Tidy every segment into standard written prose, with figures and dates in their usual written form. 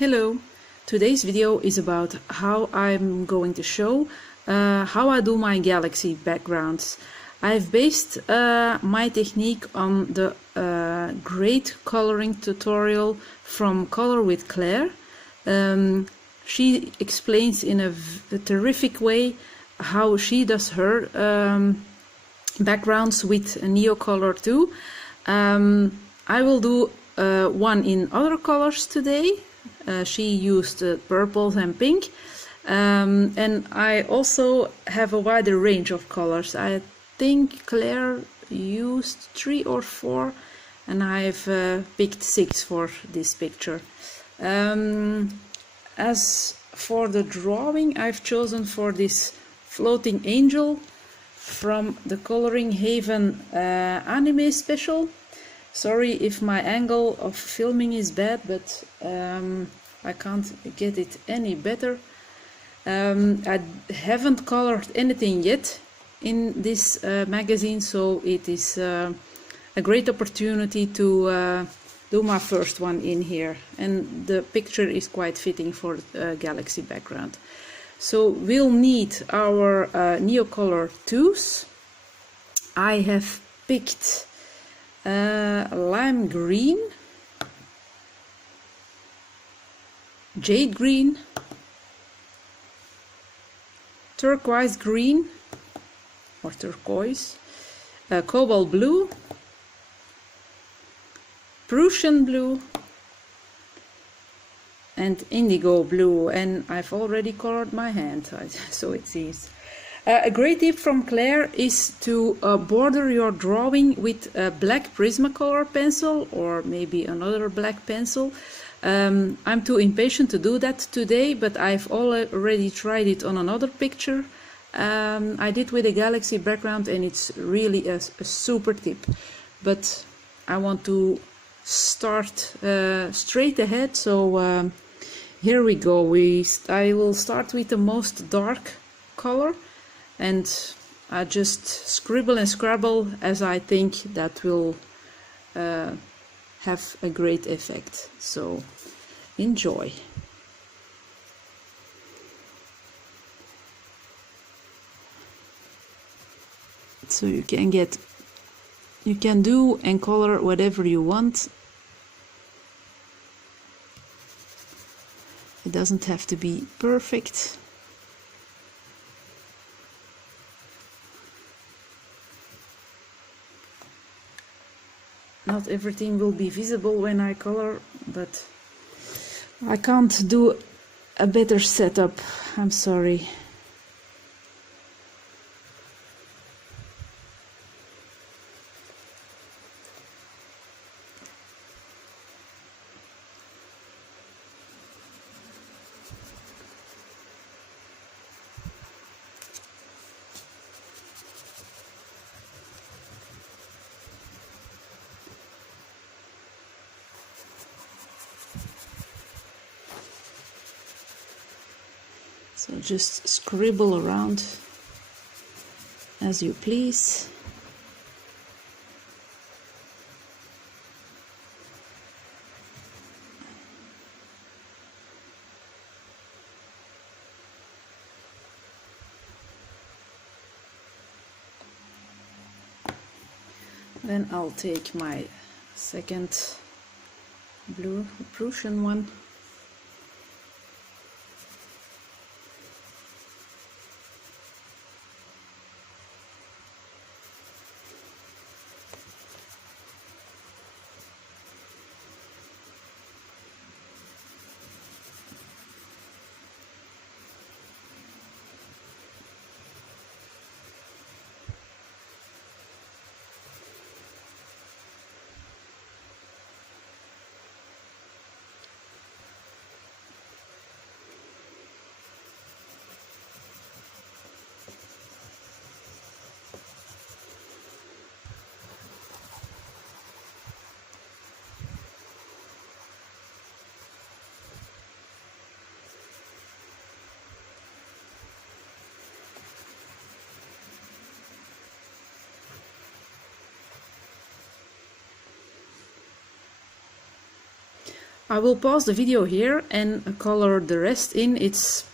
Hello! Today's video is about how I'm going to show how I do my galaxy backgrounds. I've based my technique on the great coloring tutorial from Color with Claire. She explains in a terrific way how she does her backgrounds with neocolor too. I will do one in other colors today. She used purple and pink, and I also have a wider range of colors. I think Claire used 3 or 4, and I've picked 6 for this picture. As for the drawing, I've chosen for this floating angel from the Coloring Haven anime special. Sorry if my angle of filming is bad, but I can't get it any better. I haven't colored anything yet in this magazine, so it is a great opportunity to do my first one in here, and the picture is quite fitting for galaxy background. So we'll need our neocolor 2s. I have picked lime green, jade green, turquoise green or turquoise, cobalt blue, Prussian blue, and indigo blue, and I've already colored my hand, so it seems. A great tip from Claire is to border your drawing with a black prismacolor pencil or maybe another black pencil. I'm too impatient to do that today, but I've already tried it on another picture I did with a galaxy background, and it's really a super tip. But I want to start straight ahead, so here we go. I will start with the most dark color, and I just scribble and scrabble as I think that will have a great effect. So enjoy. So you can do and color whatever you want. It doesn't have to be perfect. Not everything will be visible when I color, but I can't do a better setup. I'm sorry. So just scribble around as you please. Then I'll take my second blue, Prussian one. I will pause the video here and color the rest in. It's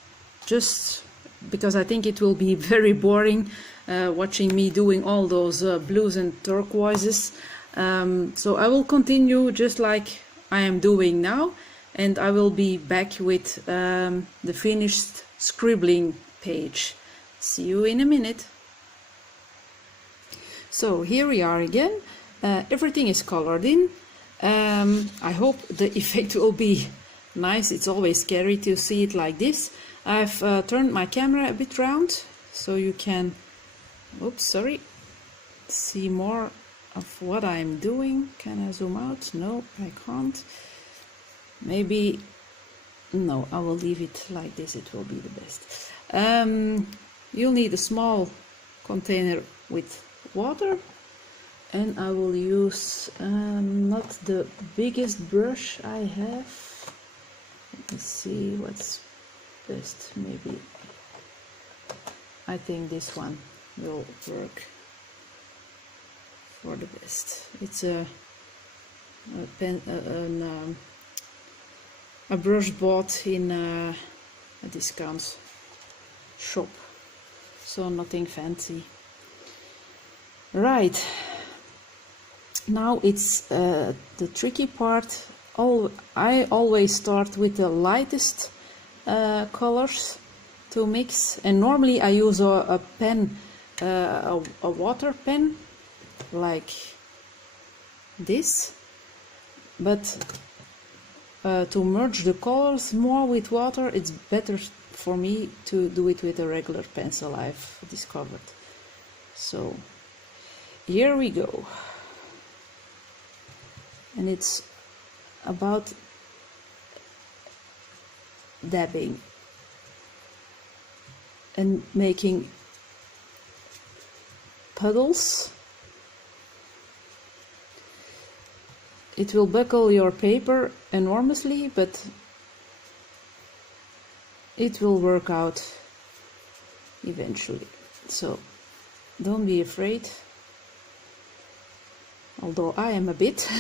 just because I think it will be very boring watching me doing all those blues and turquoises. So I will continue just like I am doing now, and I will be back with the finished scribbling page. See you in a minute. So here we are again. Everything is colored in. I hope the effect will be nice. It's always scary to see it like this. I've turned my camera a bit round so you can, oops, sorry, see more of what I'm doing. Can I zoom out? No, I can't. Maybe, no, I will leave it like this. It will be the best. You'll need a small container with water, and I will use not the biggest brush I have. Let me see what's best. Maybe I think this one will work for the best. It's a brush bought in a discount shop, so nothing fancy. Right, now it's the tricky part. I always start with the lightest colors to mix, and normally I use a pen, a water pen like this, but to merge the colors more with water, it's better for me to do it with a regular pencil, I've discovered. So here we go, and it's about dabbing and making puddles. It will buckle your paper enormously, but it will work out eventually, so don't be afraid, although I am a bit.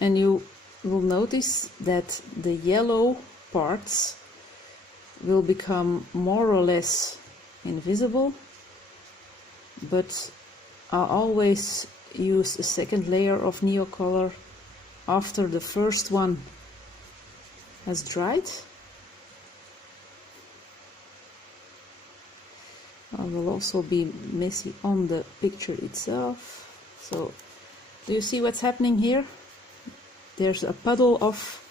And you will notice that the yellow parts will become more or less invisible, but I always use a second layer of neocolor after the first one has dried. I will also be messy on the picture itself. So, do you see what's happening here? There's a puddle of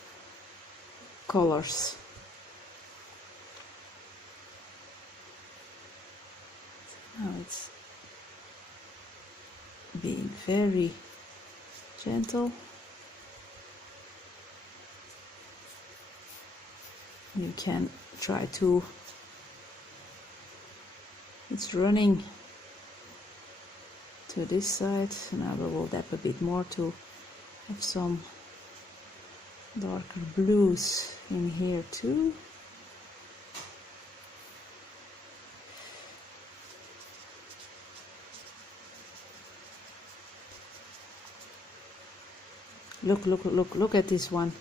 colors. Now it's being very gentle. You can try to, it's running to this side, and I will dab a bit more to have some darker blues in here too. Look at this one.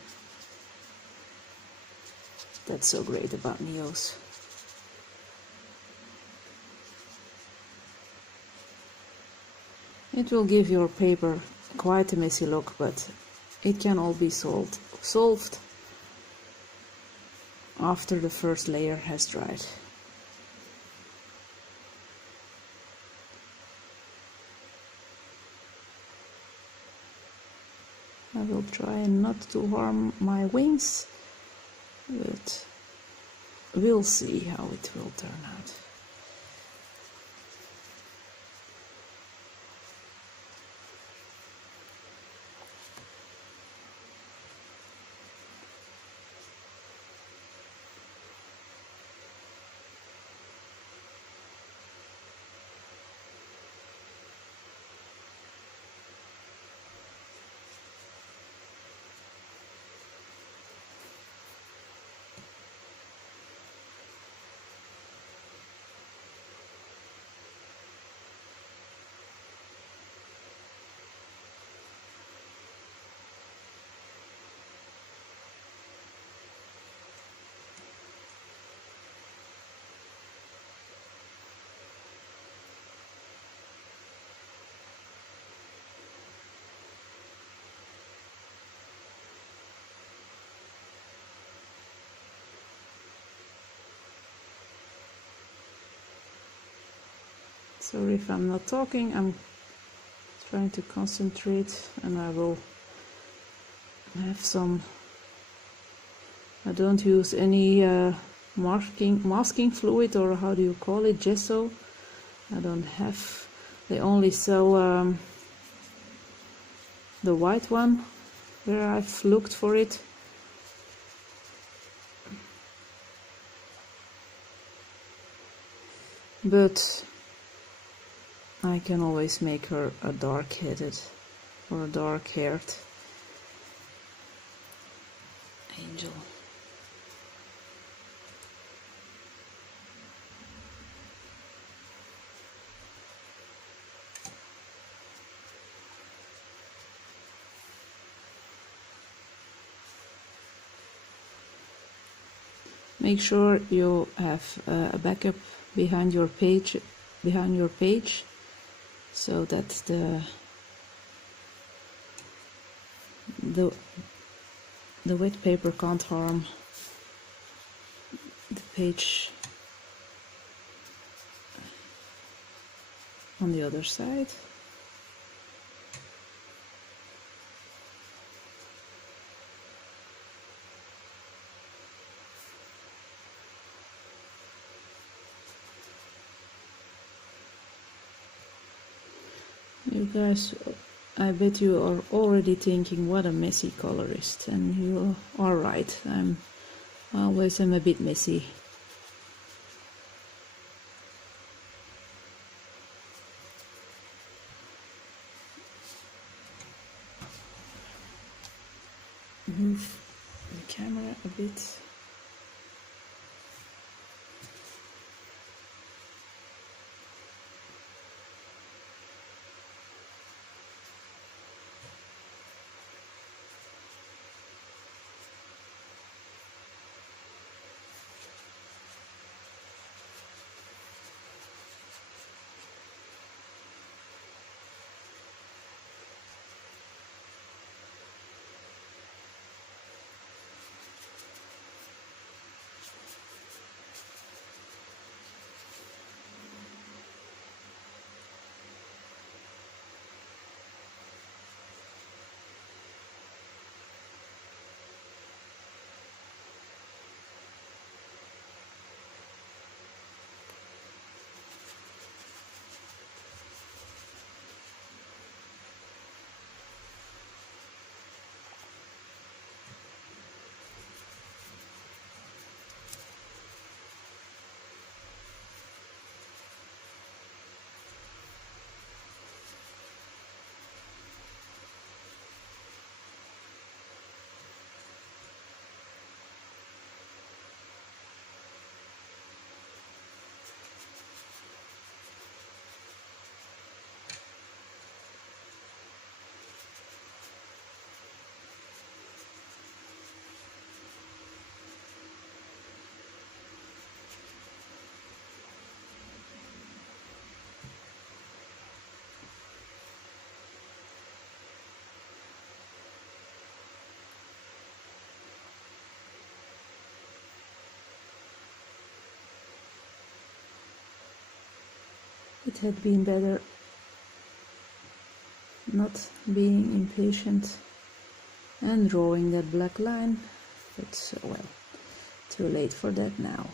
That's so great about neos. It will give your paper quite a messy look, but it can all be solved after the first layer has dried. I will try not to harm my wings, but we'll see how it will turn out. Sorry if I'm not talking, I'm trying to concentrate, and I will have some. I don't use any masking fluid, or how do you call it, gesso. I don't have. They only sell the white one where I've looked for it. But I can always make her a dark-headed or a dark-haired angel. Make sure you have a backup behind your page, so that the wet paper can't harm the page on the other side. You guys, I bet you are already thinking what a messy colorist, and you are right. I'm always a bit messy. Move the camera a bit. It had been better not being impatient and drawing that black line, but well, too late for that now.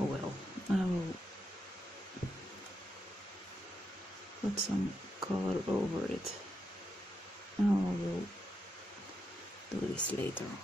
Oh well, I will put some color over it. I will do this later on.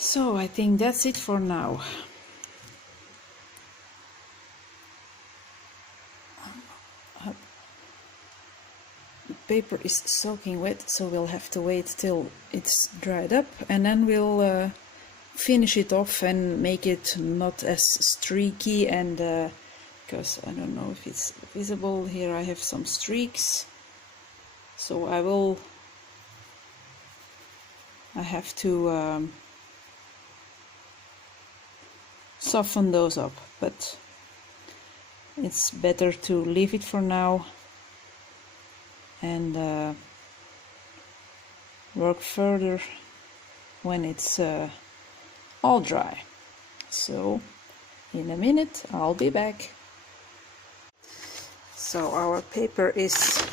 So I think that's it for now. The paper is soaking wet, so we'll have to wait till it's dried up, and then we'll finish it off and make it not as streaky, and because I don't know if it's visible here, I have some streaks, so I have to soften those up, but it's better to leave it for now and work further when it's all dry. So in a minute I'll be back. So our paper is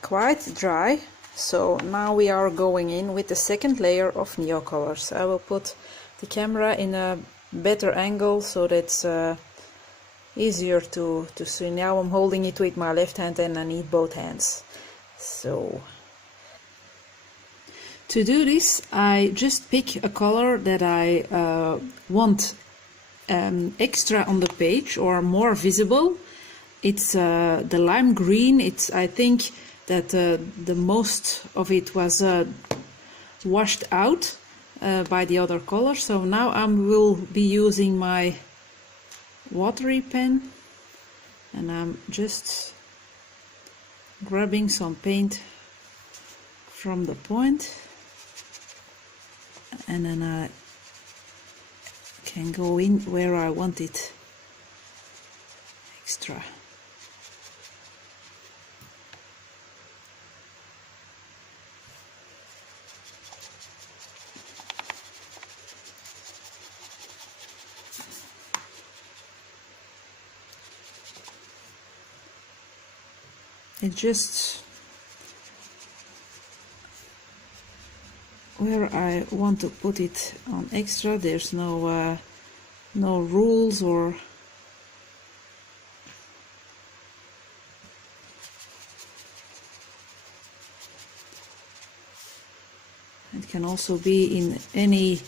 quite dry, so now we are going in with the second layer of neocolors. I will put the camera in a better angle so that's easier to see. Now I'm holding it with my left hand and I need both hands. So to do this, I just pick a color that I want extra on the page or more visible. It's the lime green. I think that the most of it was washed out by the other color. So now I will be using my watery pen, and I'm just grabbing some paint from the point, and then I can go in where I want it extra. It just where I want to put it on extra. There's no rules, or it can also be in any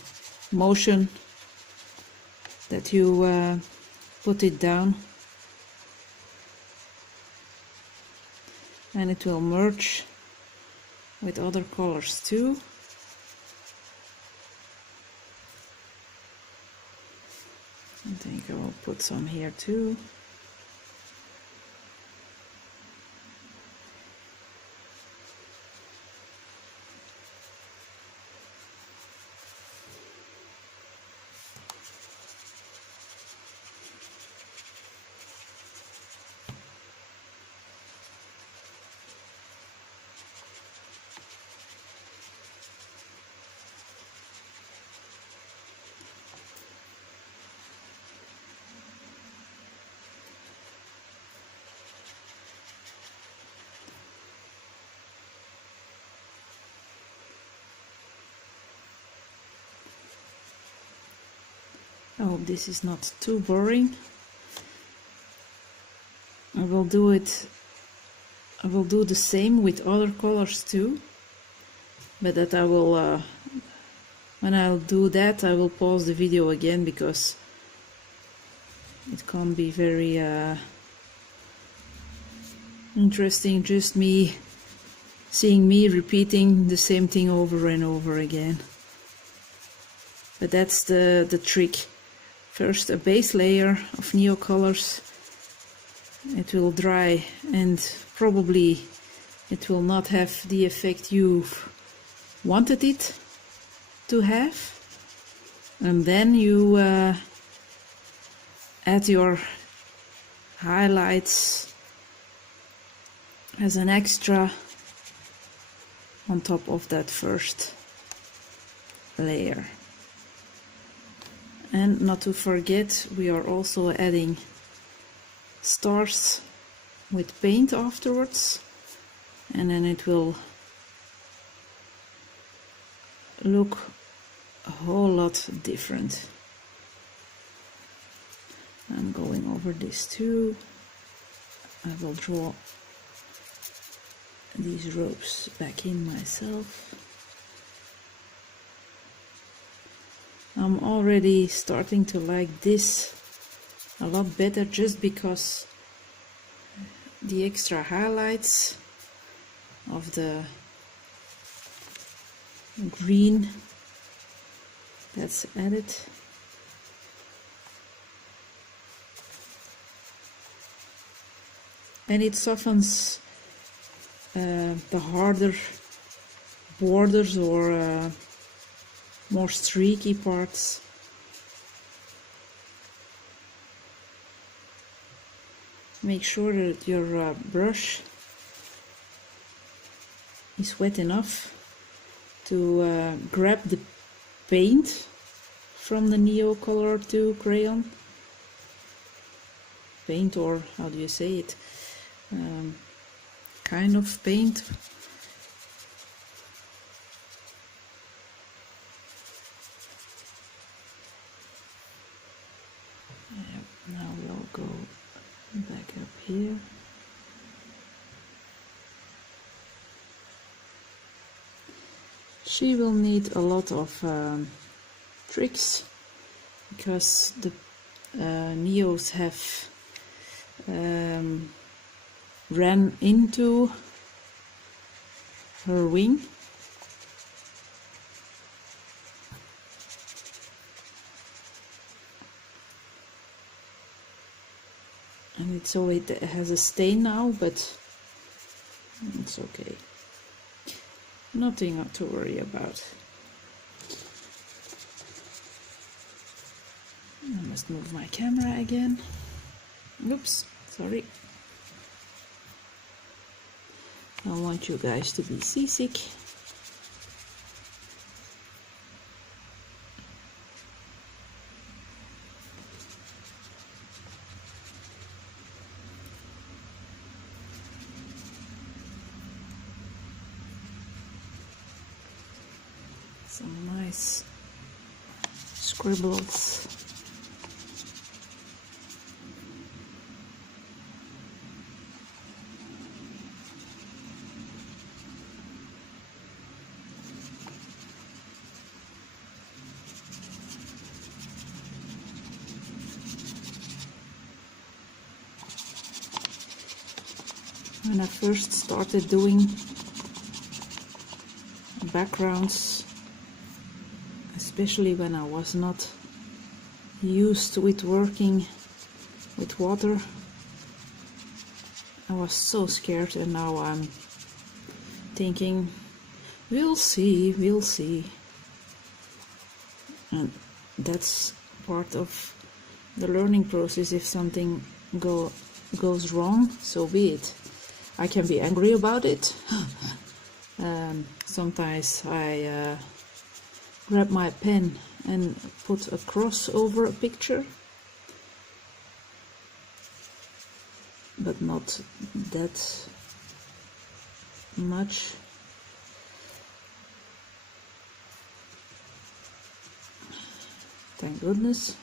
motion that you put it down, and it will merge with other colors too. I think I will put some here too. I hope this is not too boring. I will do the same with other colors too, but that I will when I'll do that I will pause the video again, because it can't be very interesting just seeing me repeating the same thing over and over again. But that's the trick. First a base layer of neocolors. It will dry and probably it will not have the effect you've wanted it to have. And then you add your highlights as an extra on top of that first layer. And not to forget, we are also adding stars with paint afterwards, and then it will look a whole lot different. I'm going over this too. I will draw these ropes back in myself. I'm already starting to like this a lot better, just because the extra highlights of the green that's added. And it softens the harder borders or more streaky parts. Make sure that your brush is wet enough to grab the paint from the neocolor 2 crayon. Paint, or how do you say it? Kind of paint. Now we'll go back up here. She will need a lot of tricks, because the neos have ran into her wing. And so it has a stain now, but it's okay. Nothing to worry about. I must move my camera again. Oops, sorry. I don't want you guys to be seasick. Some nice scribbles. When I first started doing backgrounds, especially when I was not used with working with water, I was so scared, and now I'm thinking, we'll see, we'll see. And that's part of the learning process. If something goes wrong, so be it. I can be angry about it. Sometimes I grab my pen and put a cross over a picture, but not that much. Thank goodness.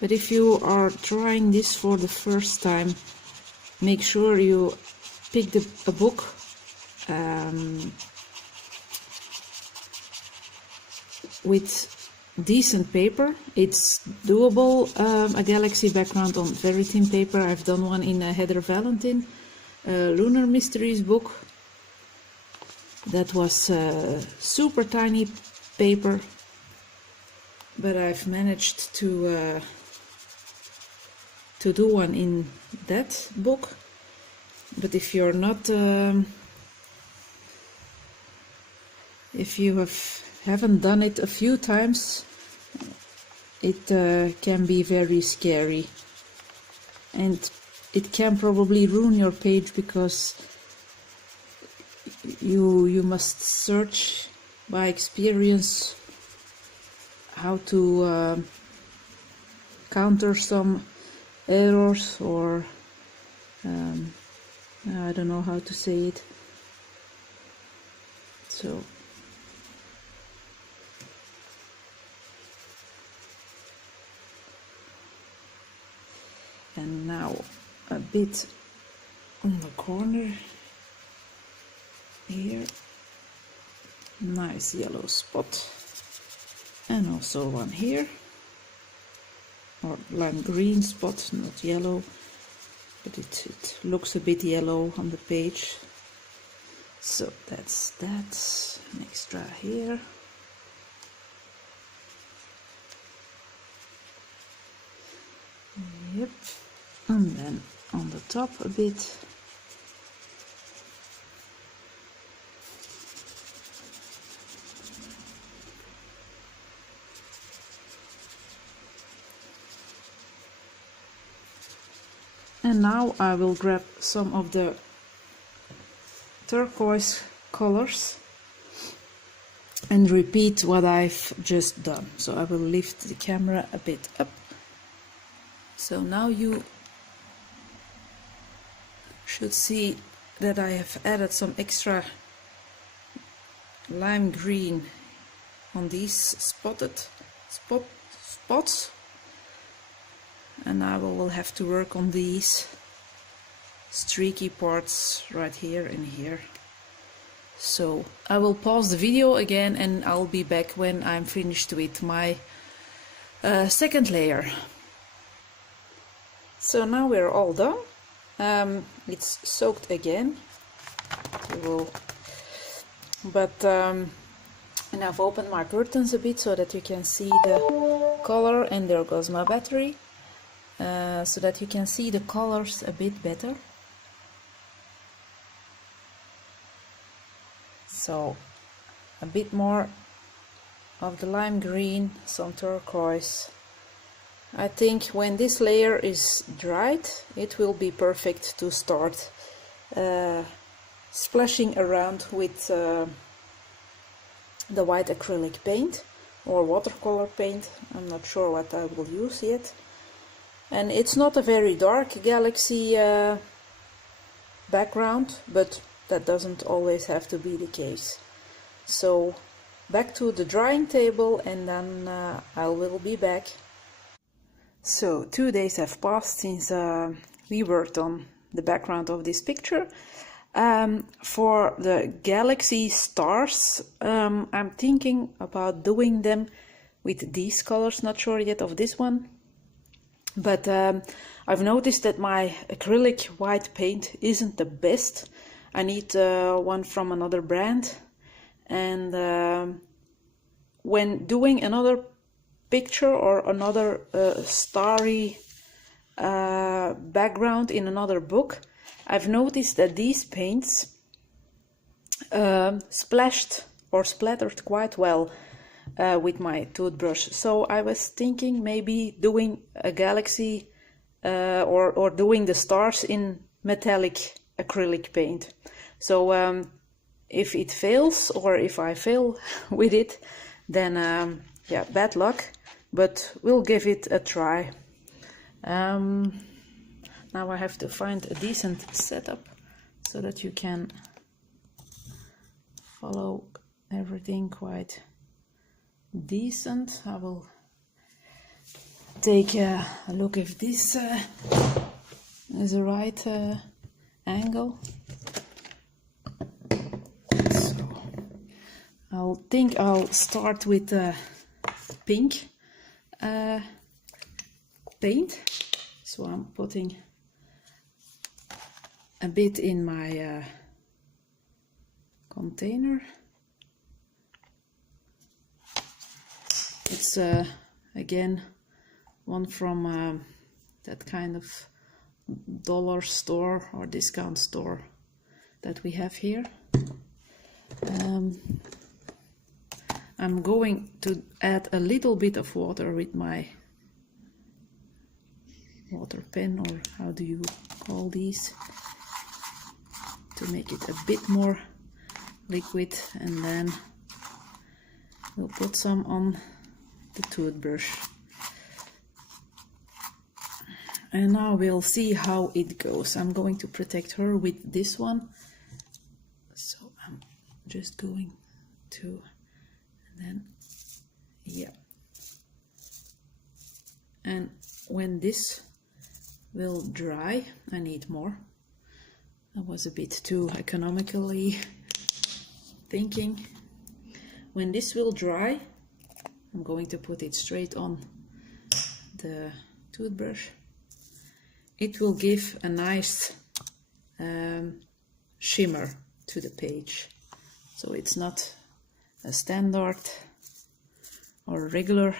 But if you are trying this for the first time, make sure you pick a book with decent paper. It's doable, a galaxy background on very thin paper. I've done one in a Heather Valentin Lunar Mysteries book. That was super tiny paper, but I've managed to do one in that book. But if you're not if you haven't done it a few times, it can be very scary, and it can probably ruin your page, because you must search by experience how to counter some errors, or I don't know how to say it. So and now a bit on the corner here, nice yellow spot, and also one here, or lime green spot, not yellow, but it looks a bit yellow on the page. So that's that, an extra here. Yep, and then on the top a bit. And now I will grab some of the turquoise colors and repeat what I've just done. So I will lift the camera a bit up. So now you should see that I have added some extra lime green on these spots, and I will have to work on these streaky parts right here and here. So I will pause the video again, and I'll be back when I'm finished with my second layer. So now we're all done. It's soaked again. And I've opened my curtains a bit so that you can see the color, and there goes my battery, so that you can see the colors a bit better. So a bit more of the lime green, some turquoise. I think when this layer is dried, it will be perfect to start splashing around with the white acrylic paint or watercolor paint. I'm not sure what I will use yet. And it's not a very dark galaxy background, but that doesn't always have to be the case. So back to the drying table, and then I will be back. So 2 days have passed since we worked on the background of this picture. For the galaxy stars, I'm thinking about doing them with these colors, not sure yet of this one. But I've noticed that my acrylic white paint isn't the best. I need one from another brand. And when doing another picture or another starry background in another book, I've noticed that these paints splashed or splattered quite well with my toothbrush. So I was thinking maybe doing a galaxy or doing the stars in metallic acrylic paint. So if it fails, or if I fail with it, then yeah, bad luck, but we'll give it a try. Now I have to find a decent setup so that you can follow everything quite decent. I will take a look if this is the right angle. So I'll start with pink paint. So I'm putting a bit in my container. It's again one from that kind of dollar store or discount store that we have here. I'm going to add a little bit of water with my water pen, or how do you call these, to make it a bit more liquid, and then we'll put some on the toothbrush. And now we'll see how it goes. I'm going to protect her with this one. So I'm just going to, and then, yeah. And when this will dry, I need more. I was a bit too economically thinking. When this will dry, I'm going to put it straight on the toothbrush. It will give a nice shimmer to the page. So it's not a standard or regular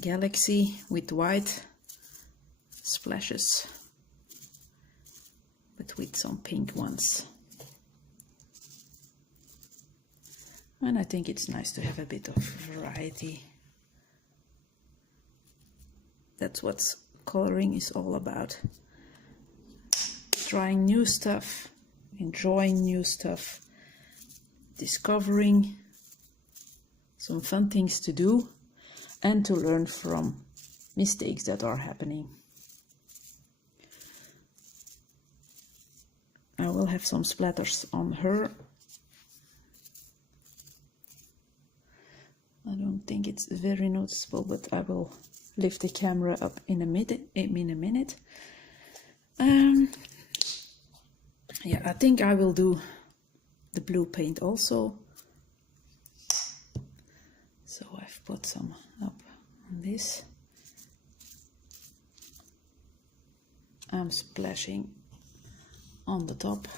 galaxy with white splashes, but with some pink ones. And I think it's nice to have a bit of variety. That's what coloring is all about. Trying new stuff, enjoying new stuff, discovering some fun things to do, and to learn from mistakes that are happening. I will have some splatters on her. I don't think it's very noticeable, but I will lift the camera up in a minute. Yeah, I think I will do the blue paint also. So I've put some up on this. I'm splashing on the top.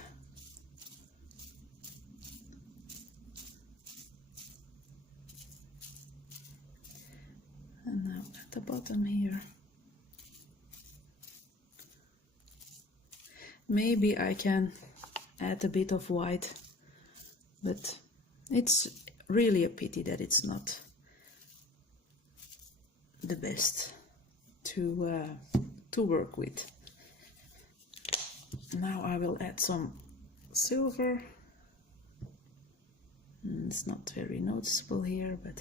And now at the bottom here. Maybe I can add a bit of white, but it's really a pity that it's not the best to work with. Now I will add some silver. It's not very noticeable here, but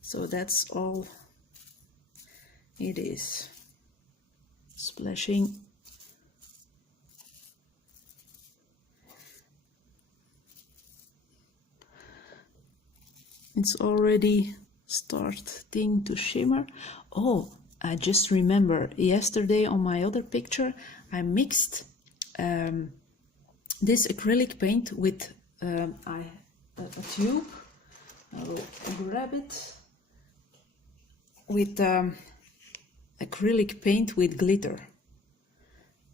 so that's all it is. Splashing. It's already starting to shimmer. Oh, I just remember yesterday on my other picture I mixed this acrylic paint with a tube. I will grab it, with acrylic paint with glitter.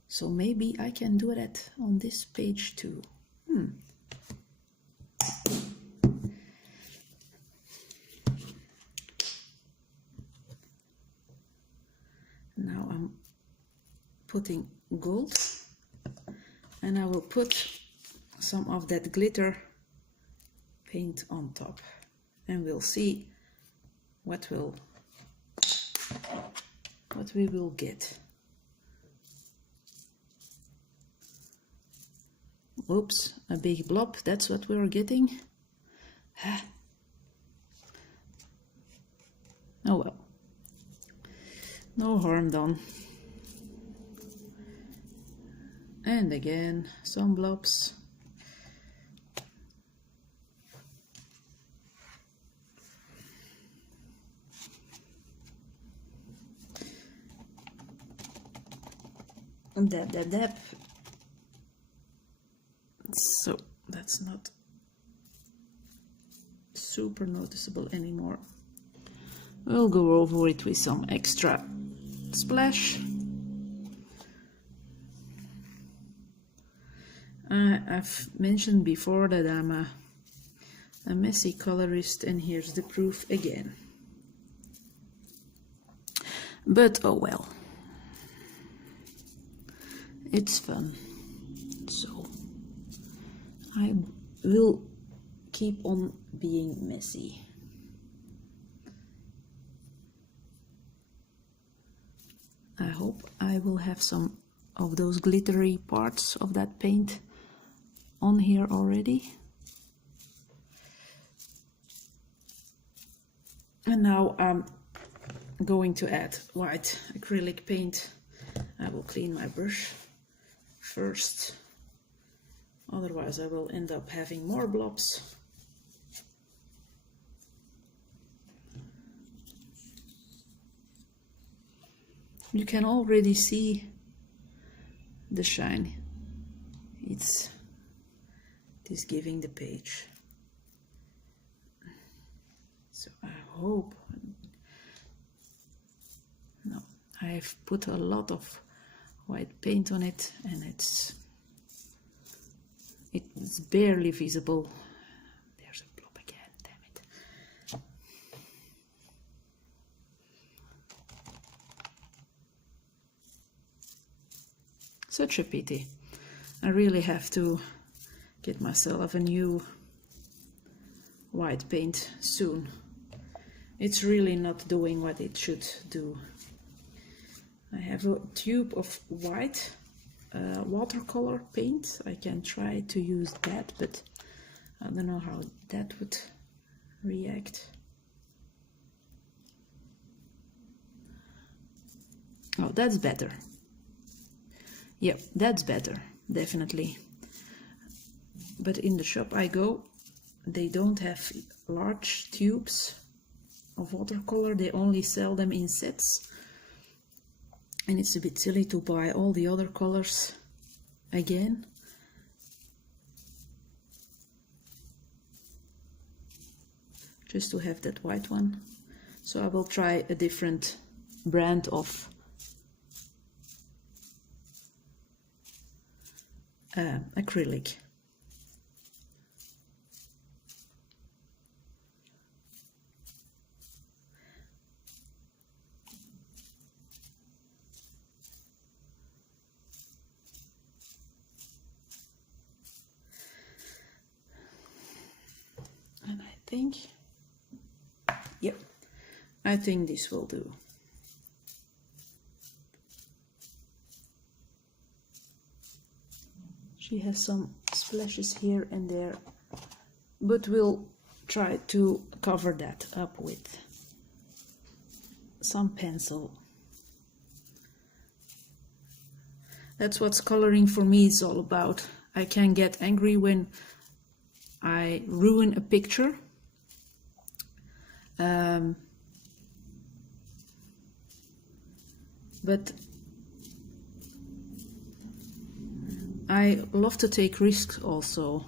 So maybe I can do that on this page too. Now I'm putting gold, and I will put some of that glitter paint on top, and we'll see what we will get. Oops, a big blob, that's what we're getting. Oh well, no harm done. And again, some blobs. Dab, dab, dab. So that's not super noticeable anymore. We'll go over it with some extra splash. I've mentioned before that I'm a messy colorist, and here's the proof again. But oh well. It's fun. So I will keep on being messy. I hope I will have some of those glittery parts of that paint on here already. And now I'm going to add white acrylic paint. I will clean my brush first, otherwise I will end up having more blobs. You can already see the shine. It is giving the page. So I hope. No, I've put a lot of white paint on it and it's barely visible. There's a blob again, damn it. Such a pity. I really have to get myself a new white paint soon. It's really not doing what it should do. I have a tube of white watercolor paint. I can try to use that, but I don't know how that would react. Oh, that's better. Yep, that's better, definitely. But in the shop I go, they don't have large tubes of watercolor. They only sell them in sets. And it's a bit silly to buy all the other colors again. Just to have that white one. So I will try a different brand of acrylic. And I think, yep, I think this will do. She has some splashes here and there, but we'll try to cover that up with some pencil. That's what coloring for me is all about. I can get angry when I ruin a picture. But I love to take risks also.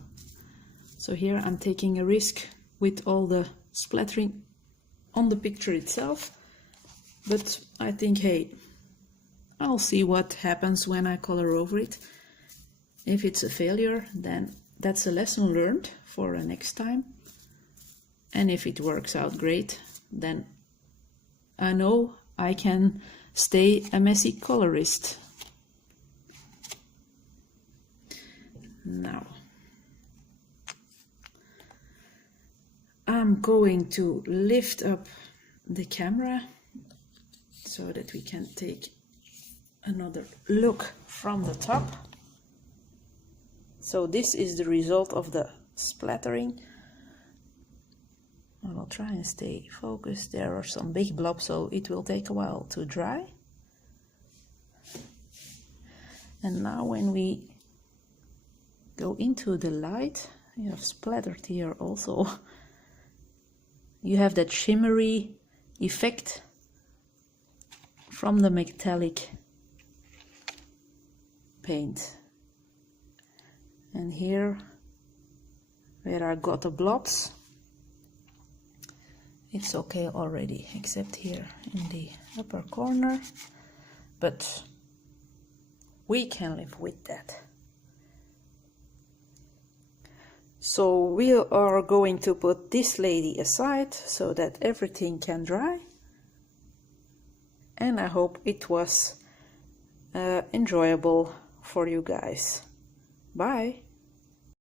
So here I'm taking a risk with all the splattering on the picture itself. But I think, hey, I'll see what happens when I color over it. If it's a failure, then that's a lesson learned for next time. And if it works out great, then I know I can stay a messy colorist. Now, I'm going to lift up the camera so that we can take another look from the top. So this is the result of the splattering. I will try and stay focused. There are some big blobs, so it will take a while to dry. And now when we go into the light, you have splattered here also. You have that shimmery effect from the metallic paint. And here, where I got the blobs, it's okay already, except here in the upper corner, but we can live with that. So we are going to put this lady aside so that everything can dry. And I hope it was enjoyable for you guys. Bye!